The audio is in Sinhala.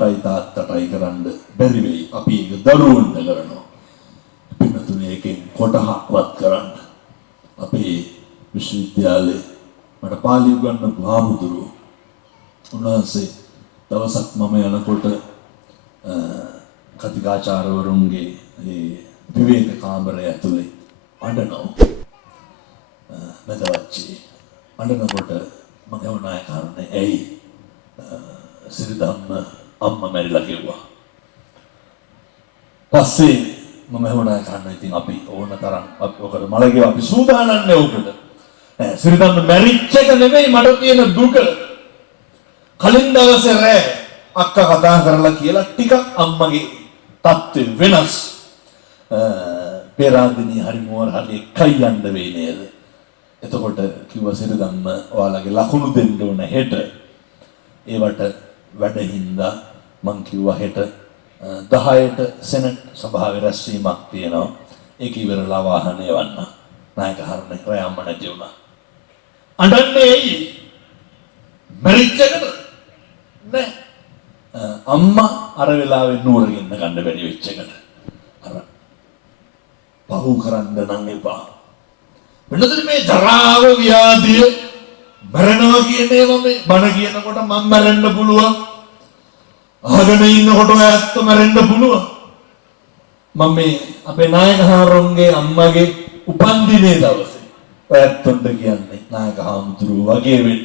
අම්මටයි තාත්තටයි කරන්න බැරි වෙයි. අපි ඒක දරුවන්ට කරනවා. පින්නතුනේ එකෙන් කොටහක්වත් කරන්න. අපේ විශ්වවිද්‍යාලේ මට පාලි උගන්වපු හාමුදුරුවෝ උන්වහන්සේ දවසක් මම යනකොට කතිකාචාර්යවරුන්ගේ ඒ විවේක කාමරය ඇතුලේ අඬනවා. මැදවච්චි අඬනකොට මම වුණා කාරණේ ඇයි සිරිදම්ම අම්මා මැරිලා කිව්වා. පස්සේ මම වුණා කාරණේ ඉතින් අපි ඕන තරම් ඔකට මලගේ අපි සූදානම් නේ උකට. සිරිදම්ම මැරිච්ච එක නෙමෙයි මට තියෙන දුක. කලින් දවසේ රෑ අක්කා කතා කරලා කියලා ටිකක් අම්මගේ තත්ත්වය වෙනස්. පෙරාදිනී හරි මොවර හරි එකයි යන්න වෙයි නේද? එතකොට කිව්වා සිරිදම්ම ඔයාලගේ ලකුණු දෙන්න ඕන හෙට. ඒවට වැඩහින්දා මං කිව්වා හෙට 10ට සෙනට් සභාවේ රැස්වීමක් තියෙනවා. ඒක ඉවරලා වාහනේ යවන්න. නායක හරනේ රෑ අම්ම නැති වුණා. අඬන්නේ ඇයි? මරිච්ච එකද? නෑ. අම්මා අර වෙලාවේ නුවර ගෙන්න ගන්න බැරි වෙච්ච එකට. අර පහු කරන්න නම් එපා. වෙනදට මේ ජරාව ව්‍යාධිය මරණවා කියන ඒවා මේ බණ කියනකොට මම මැරෙන්න පුළුවන්. අහගෙන ඉන්නකොට ඇත්ත මැරෙන්න පුළුවන්. මම මේ අපේ නායක හාමුදුරුවන්ගේ අම්මගේ උපන්දිනේ දවසේ ඇත්තොන්ට කියන්නේ නායක හාමුදුරුවෝ වගේ වෙන්න